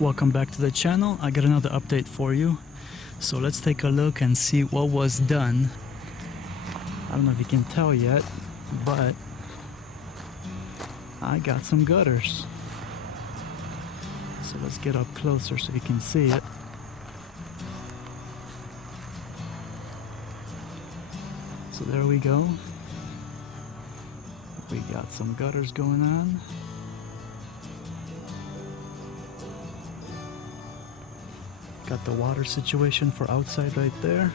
Welcome back to the channel. I got another update for you. So let's take a look and see what was done. I don't know if you can tell yet, but I got some gutters. So let's get up closer so you can see it. So there we go. We got some gutters going on. Got the water situation for outside right there.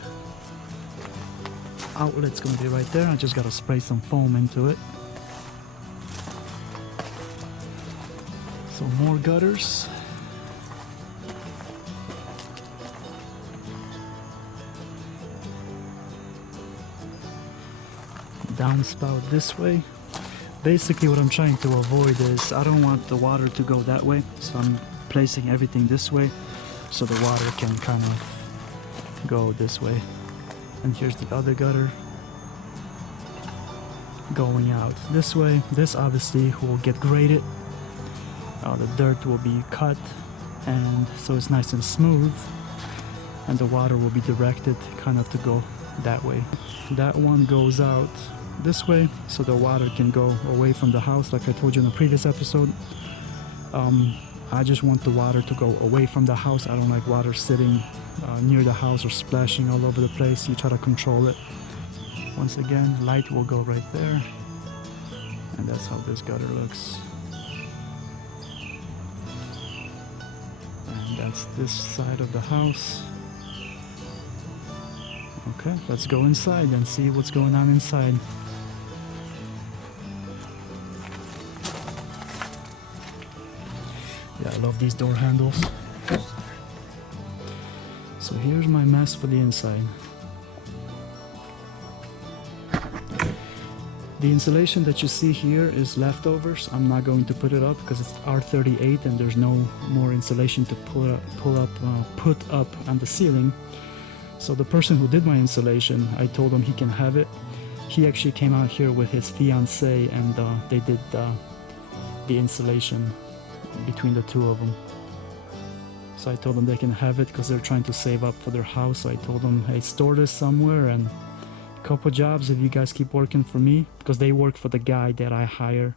Outlet's gonna be right there. I just gotta spray some foam into it. So more gutters. Downspout this way. Basically what I'm trying to avoid is I don't want the water to go that way, so I'm placing everything this way so the water can kind of go this way. And here's the other gutter going out this way. This obviously will get graded. The dirt will be cut, and so it's nice and smooth, and the water will be directed kind of to go that way. That one goes out this way so the water can go away from the house, like I told you in the previous episode. I just want the water to go away from the house. I don't like water sitting near the house or splashing all over the place. You try to control it. Once again, light will go right there, and that's how this gutter looks. And that's this side of the house. Okay, let's go inside and see what's going on inside. Yeah, I love these door handles. So here's my mess for the inside. The insulation that you see here is leftovers. I'm not going to put it up because it's R38 and there's no more insulation to put up on the ceiling. So the person who did my insulation, I told him he can have it. He actually came out here with his fiance, and they did the insulation between the two of them. So I told them they can have it because they're trying to save up for their house. So I told them, hey, store this somewhere, and a couple jobs if you guys keep working for me, because they work for the guy that I hire.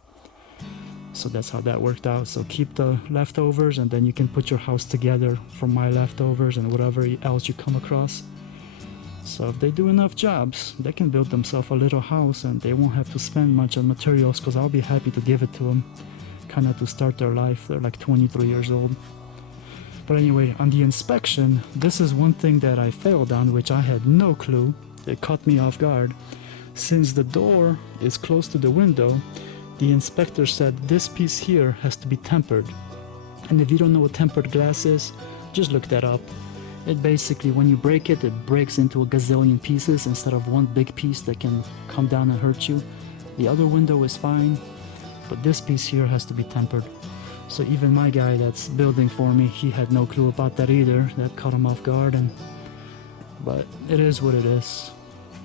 So that's how that worked out. So keep the leftovers, and then you can put your house together from my leftovers and whatever else you come across. So if they do enough jobs, they can build themselves a little house, and they won't have to spend much on materials, because I'll be happy to give it to them, kind of to start their life. They're like 23 years old. But anyway, on the inspection, this is one thing that I failed on, which I had no clue. It caught me off guard. Since the door is close to the window, the inspector said this piece here has to be tempered. And if you don't know what tempered glass is, just look that up. It basically, when you break it, it breaks into a gazillion pieces instead of one big piece that can come down and hurt you. The other window is fine, but this piece here has to be tempered. So even my guy that's building for me, he had no clue about that either. That caught him off guard, but it is what it is.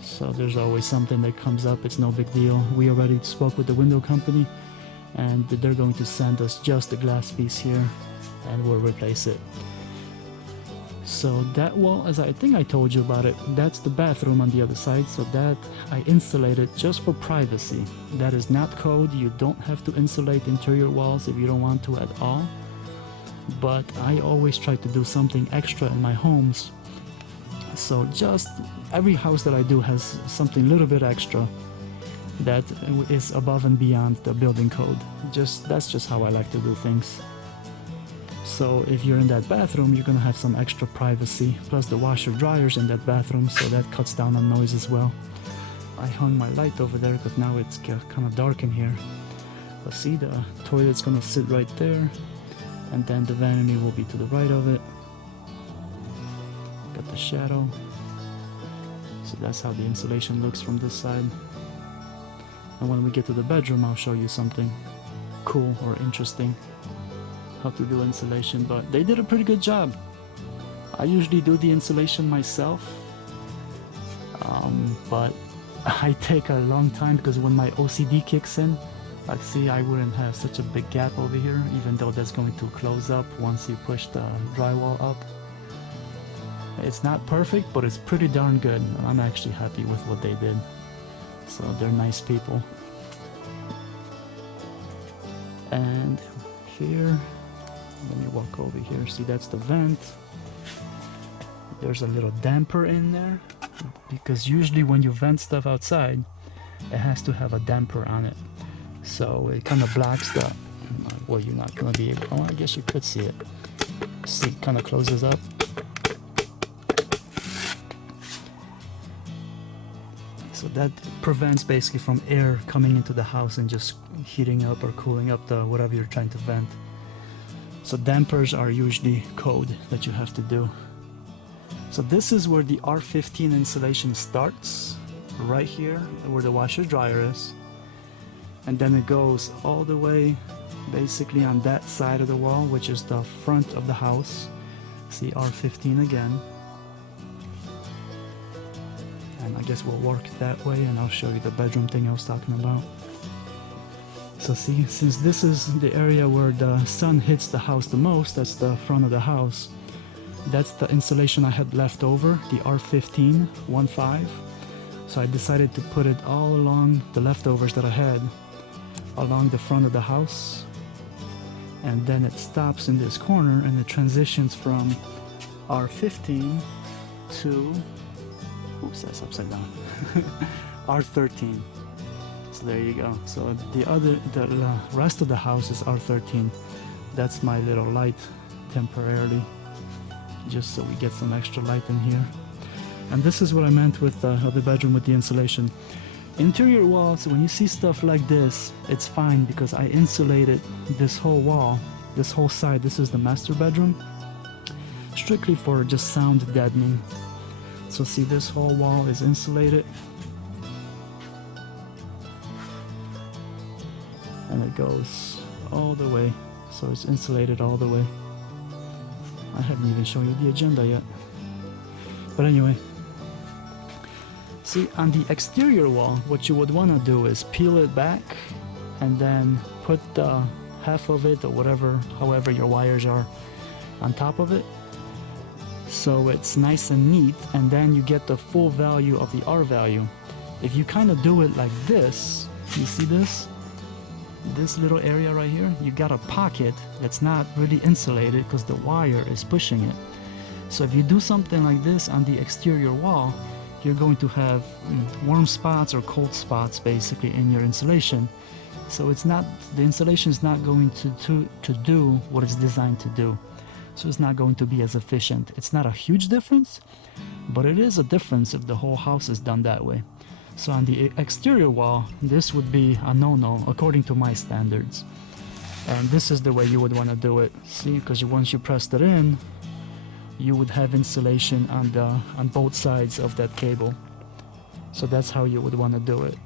So there's always something that comes up. It's no big deal. We already spoke with the window company, and they're going to send us just the glass piece here, and we'll replace it. So that wall, as I think I told you about it, that's the bathroom on the other side. So that I insulated just for privacy. That is not code. You don't have to insulate interior walls if you don't want to at all. But I always try to do something extra in my homes. So just every house that I do has something a little bit extra that is above and beyond the building code. That's just how I like to do things. So if you're in that bathroom, you're gonna have some extra privacy. Plus the washer dryer's in that bathroom, so that cuts down on noise as well. I hung my light over there because now it's kind of dark in here. But see, the toilet's gonna sit right there, and then the vanity will be to the right of it. Got the shadow. So that's how the insulation looks from this side. And when we get to the bedroom, I'll show you something cool or interesting, how to do insulation. But they did a pretty good job. I usually do the insulation myself, but I take a long time because when my OCD kicks in, Like, see, I wouldn't have such a big gap over here, even though that's going to close up once you push the drywall up. It's not perfect, but it's pretty darn good. I'm actually happy with what they did. So they're nice people. And here, let me walk over here. See, that's the vent. There's a little damper in there, because usually when you vent stuff outside, it has to have a damper on it. So it kind of blocks the, well, you're not going to be able, oh, I guess you could see it. See, it kind of closes up. So that prevents basically from air coming into the house and just heating up or cooling up the whatever you're trying to vent. So dampers are usually code that you have to do. So this is where the R15 insulation starts, right here where the washer dryer is. And then it goes all the way basically on that side of the wall, which is the front of the house. See, R15 again. And I guess we'll work that way, and I'll show you the bedroom thing I was talking about. So see, since this is the area where the sun hits the house the most, that's the front of the house, that's the insulation I had left over, the R15 1.5. So I decided to put it all along the leftovers that I had along the front of the house, and then it stops in this corner and it transitions from R15 to, oops, that's upside down, R13. So there you go. So the rest of the house is R13. That's my little light temporarily, just so we get some extra light in here. And this is what I meant with the bedroom with the insulation. Interior walls, when you see stuff like this, it's fine because I insulated this whole wall, this whole side. This is the master bedroom, strictly for just sound deadening. So see, this whole wall is insulated, and it goes all the way, so it's insulated all the way. I haven't even shown you the agenda yet, but anyway. See, on the exterior wall, what you would want to do is peel it back and then put the half of it or whatever, however your wires are, on top of it, so it's nice and neat, and then you get the full value of the R value. If you kind of do it like this, you see this little area right here, you got a pocket that's not really insulated because the wire is pushing it. So if you do something like this on the exterior wall, you're going to have warm spots or cold spots basically in your insulation. So it's not, the insulation is not going to do what it's designed to do. So it's not going to be as efficient. It's not a huge difference, but it is a difference if the whole house is done that way. So on the exterior wall, this would be a no-no according to my standards. And this is the way you would want to do it. See, because once you pressed it in, you would have insulation on both sides of that cable. So that's how you would want to do it.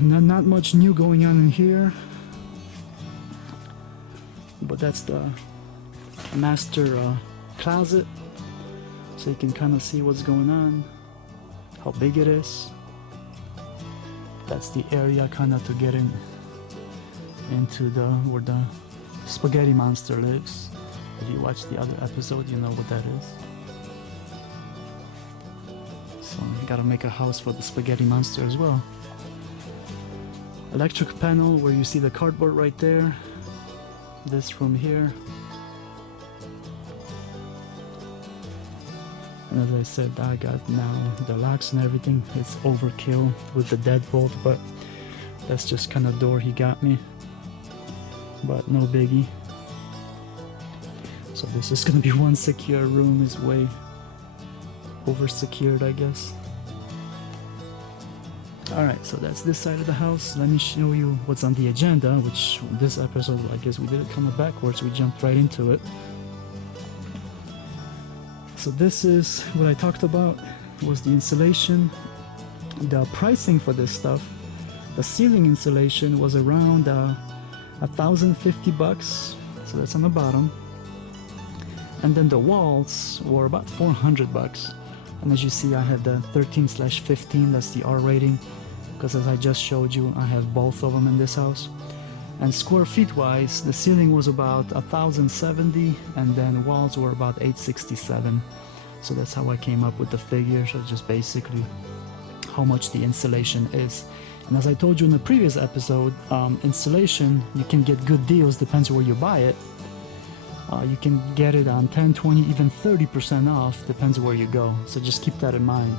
Not much new going on in here, but that's the master closet, so you can kind of see what's going on, how big it is. That's the area kind of to get into where the spaghetti monster lives. If you watch the other episode, you know what that is. So you gotta make a house for the spaghetti monster as well. Electric panel where you see the cardboard right there. This room here. And as I said, I got now the locks and everything. It's overkill with the deadbolt, but that's just kind of door he got me. But no biggie. So this is gonna be one secure room, is way over secured, I guess. Alright, so that's this side of the house. Let me show you what's on the agenda, which this episode, I guess we did it kind of backwards. We jumped right into it. So this is what I talked about, was the insulation. The pricing for this stuff, the ceiling insulation was around $1,050, so that's on the bottom. And then the walls were about $400. And as you see, I have the 13/15, that's the R rating. because as I just showed you, I have both of them in this house. And square feet wise, the ceiling was about 1,070 and then walls were about 867. So that's how I came up with the figure. So just basically how much the insulation is. And as I told you in the previous episode, insulation, you can get good deals, depends where you buy it. You can get it on 10, 20, even 30% off, depends where you go. So just keep that in mind.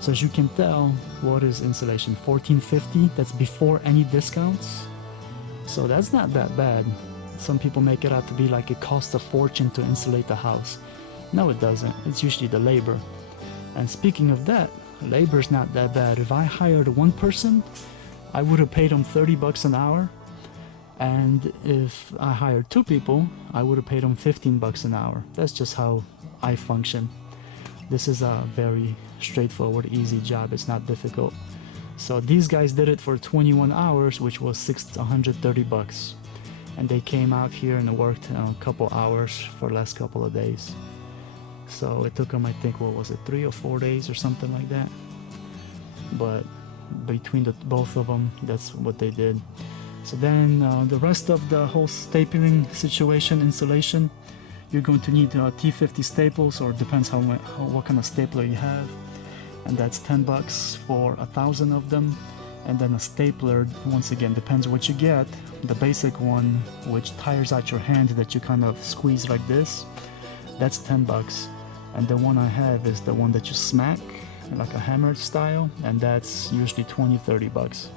So as you can tell, what is insulation? $14.50, that's before any discounts. So that's not that bad. Some people make it out to be like it costs a fortune to insulate the house. No, it doesn't. It's usually the labor. And speaking of that, labor's not that bad. If I hired one person, I would have paid them 30 bucks an hour. And if I hired two people, I would have paid them 15 bucks an hour. That's just how I function. This is a very straightforward, easy job. It's not difficult. So these guys did it for 21 hours, which was 130 bucks. And they came out here and worked a couple hours for the last couple of days. So it took them, I think, what was it, 3 or 4 days or something like that. But between the both of them, that's what they did. So then the rest of the whole stapling situation, insulation, you're going to need T50 staples, or depends what kind of stapler you have. And that's 10 bucks for 1,000 of them. And then a stapler, once again, depends what you get. The basic one, which tires out your hand that you kind of squeeze like this, that's 10 bucks. And the one I have is the one that you smack, like a hammered style, and that's usually 20, 30 bucks.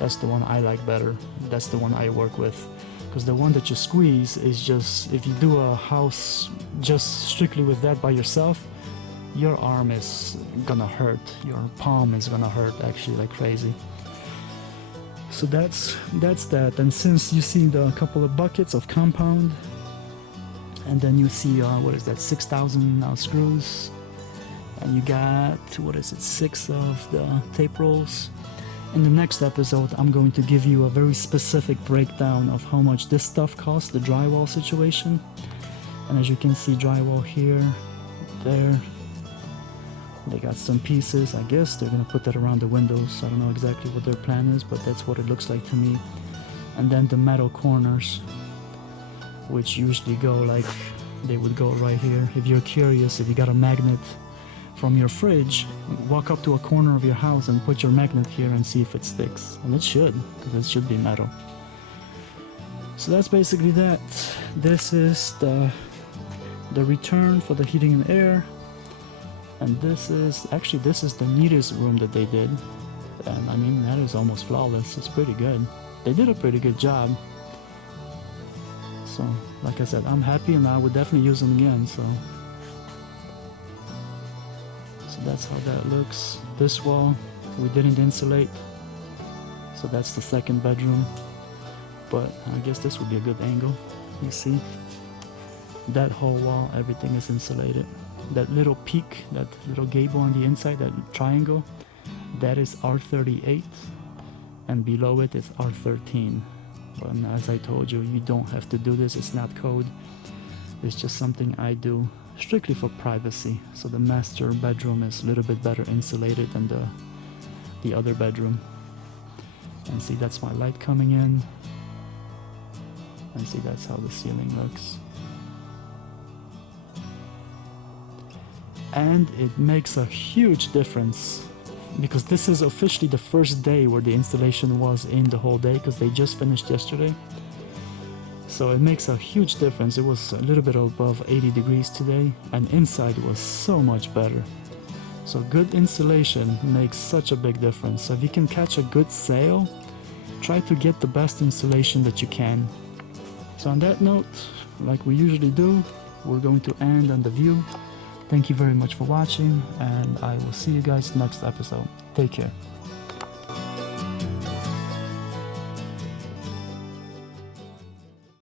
That's the one I like better. That's the one I work with. Because the one that you squeeze is just, if you do a house just strictly with that by yourself, your arm is gonna hurt. Your palm is gonna hurt actually like crazy. So that's that. And since you see the couple of buckets of compound, and then you see what is that, 6,000 screws, and you got, what is it, 6 of the tape rolls. In the next episode, I'm going to give you a very specific breakdown of how much this stuff costs, the drywall situation. And as you can see, drywall here, there. They got some pieces. I guess they're gonna put that around the windows. I don't know exactly what their plan is, but that's what it looks like to me. And then the metal corners, which usually go like, they would go right here. If you're curious, if you got a magnet from your fridge, walk up to a corner of your house and put your magnet here and see if it sticks. And it should, because it should be metal. So that's basically that. This is the return for the heating and air. And this is the neatest room that they did. And I mean, that is almost flawless. It's pretty good. They did a pretty good job. So, like I said, I'm happy and I would definitely use them again, so that's how that looks. This wall, we didn't insulate. So that's the second bedroom. But I guess this would be a good angle. You see? That whole wall, everything is insulated. That little peak, that little gable on the inside, that triangle, that is R38, and below it is R13. But as I told you, you don't have to do this. It's not code. It's just something I do strictly for privacy. So the master bedroom is a little bit better insulated than the other bedroom. And see, that's my light coming in. And see, that's how the ceiling looks. And it makes a huge difference, because this is officially the first day where the installation was in the whole day, because they just finished yesterday. So it makes a huge difference. It was a little bit above 80 degrees today, and inside was so much better. So good insulation makes such a big difference. So if you can catch a good sale, try to get the best insulation that you can. So on that note, like we usually do, we're going to end on the view. Thank you very much for watching, and I will see you guys next episode. Take care.